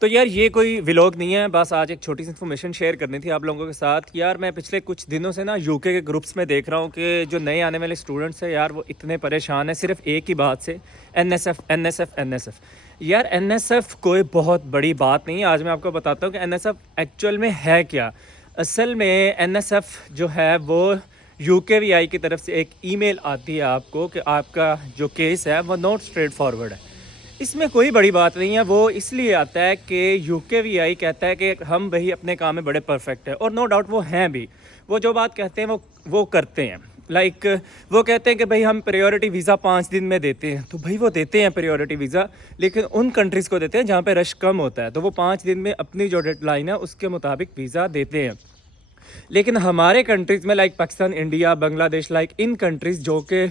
तो यार ये कोई व्लॉग नहीं है, बस आज एक छोटी सी इन्फॉर्मेशन शेयर करनी थी आप लोगों के साथ। यार मैं पिछले कुछ दिनों से ना यूके के ग्रुप्स में देख रहा हूँ कि जो नए आने वाले स्टूडेंट्स हैं यार वो इतने परेशान हैं सिर्फ एक ही बात से, एनएसएफ एनएसएफ एनएसएफ। यार एनएसएफ कोई बहुत बड़ी बात नहीं है। आज मैं आपको बताता हूँ कि एनएसएफ एक्चुअल में है क्या। असल में एनएसएफ जो है वो यूकेवीआई की तरफ से एक ईमेल आती है आपको कि आपका जो केस है वो नॉट स्ट्रेट फॉरवर्ड है। इसमें कोई बड़ी बात नहीं है, वो इसलिए आता है कि यूकेवीआई कहता है कि हम भाई अपने काम में बड़े परफेक्ट हैं, और नो डाउट वो हैं भी। वो जो बात कहते हैं वो करते हैं। लाइक वो कहते हैं कि भाई हम प्रायोरिटी वीज़ा 5 दिन में देते हैं, तो भाई वो देते हैं प्रायोरिटी वीज़ा, लेकिन उन कंट्रीज़ को देते हैं जहाँ पे रश कम होता है, तो वो 5 दिन में अपनी जो डेडलाइन है उसके मुताबिक वीज़ा देते हैं। लेकिन हमारे कंट्रीज़ में like Pakistan, India, Bangladesh, like in countries जो कि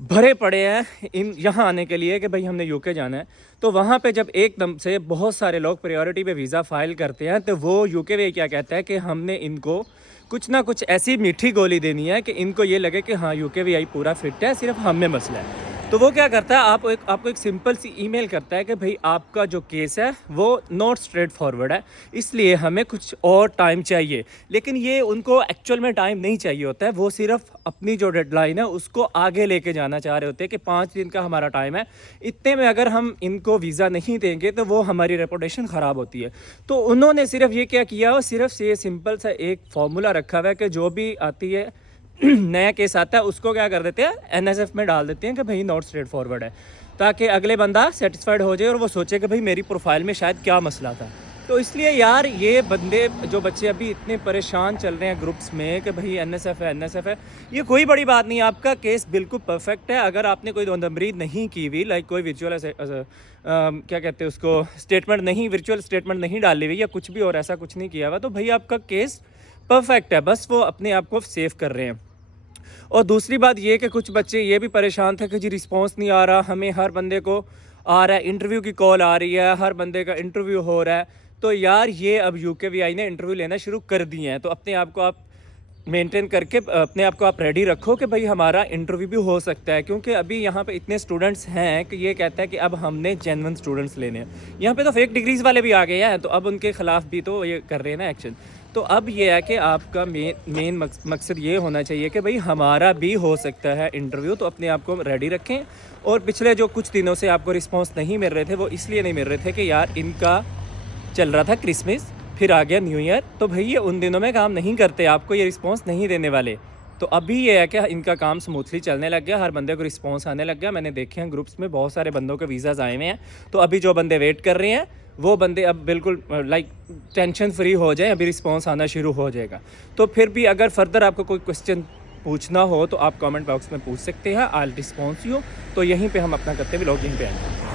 भरे पड़े हैं इन यहाँ आने के लिए कि भाई हमने यूके जाना है, तो वहाँ पे जब एकदम से बहुत सारे लोग प्रायोरिटी पे वीज़ा फाइल करते हैं, तो वो यूके वे क्या कहता है कि हमने इनको कुछ ना कुछ ऐसी मीठी गोली देनी है कि इनको ये लगे कि हाँ यूके वी पूरा फिट है, सिर्फ हम में मसला है। तो वो क्या करता है, आपको एक सिंपल सी ईमेल करता है कि भाई आपका जो केस है वो नॉट स्ट्रेट फॉरवर्ड है, इसलिए हमें कुछ और टाइम चाहिए। लेकिन ये उनको एक्चुअल में टाइम नहीं चाहिए होता है, वो सिर्फ अपनी जो डेडलाइन है उसको आगे लेके जाना चाह रहे होते हैं कि 5 दिन का हमारा टाइम है, इतने में अगर हम इनको वीज़ा नहीं देंगे तो वो हमारी रेपुटेशन ख़राब होती है। तो उन्होंने सिर्फ ये क्या किया, वो सिर्फ से ये सिंपल सा एक फार्मूला रखा हुआ है कि जो भी आती है नया केस आता है उसको क्या कर देते हैं, एनएसएफ में डाल देते हैं कि भाई नॉट स्ट्रेट फॉरवर्ड है, ताकि अगले बंदा सेटिस्फाइड हो जाए और वो सोचे कि भाई मेरी प्रोफाइल में शायद क्या मसला था। तो इसलिए यार ये बंदे जो बच्चे अभी इतने परेशान चल रहे हैं ग्रुप्स में कि भाई एनएसएफ है एनएसएफ है, ये कोई बड़ी बात नहीं है। आपका केस बिल्कुल परफेक्ट है। अगर आपने कोई धोखाधड़ी नहीं की हुई, लाइक कोई वर्चुअल क्या कहते हैं उसको, स्टेटमेंट नहीं, वर्चुअल स्टेटमेंट नहीं डाली हुई या कुछ भी और ऐसा कुछ नहीं किया हुआ, तो भाई आपका केस परफेक्ट है। बस वो अपने आप को सेव कर रहे हैं। और दूसरी बात ये कि कुछ बच्चे ये भी परेशान थे कि जी रिस्पांस नहीं आ रहा, हमें हर बंदे को आ रहा है, इंटरव्यू की कॉल आ रही है, हर बंदे का इंटरव्यू हो रहा है। तो यार ये अब यूकेवीआई ने इंटरव्यू लेना शुरू कर दिए हैं, तो अपने आप को आप मेंटेन करके अपने आप को आप रेडी रखो कि भाई हमारा इंटरव्यू भी हो सकता है, क्योंकि अभी यहाँ पे इतने स्टूडेंट्स हैं कि ये कहता है कि अब हमने जेन्युइन स्टूडेंट्स लेने हैं। यहाँ पे तो फेक डिग्रीज़ वाले भी आ गए हैं, तो अब उनके ख़िलाफ़ भी तो ये कर रहे हैं ना एक्शन। तो अब ये है कि आपका मेन मकसद ये होना चाहिए कि भाई हमारा भी हो सकता है इंटरव्यू, तो अपने आप को रेडी रखें। और पिछले जो कुछ दिनों से आपको रिस्पॉन्स नहीं मिल रहे थे, वो इसलिए नहीं मिल रहे थे कि यार इनका चल रहा था क्रिसमस, फिर आ गया न्यू ईयर, तो भाई ये उन दिनों में काम नहीं करते, आपको ये रिस्पांस नहीं देने वाले। तो अभी ये है कि इनका काम स्मूथली चलने लग गया, हर बंदे को रिस्पांस आने लग गया। मैंने देखे हैं ग्रुप्स में बहुत सारे बंदों के वीज़ाज़ आए हुए हैं, तो अभी जो बंदे वेट कर रहे हैं वो बंदे अब बिल्कुल लाइक टेंशन फ्री हो जाए, अभी रिस्पांस आना शुरू हो जाएगा। तो फिर भी अगर फर्दर आपको कोई क्वेश्चन पूछना हो तो आप कमेंट बॉक्स में पूछ सकते हैं, आई विल रिस्पॉन्स यू। तो यहीं पे हम अपना करते हैं व्लॉग, यहीं पे आएंगे।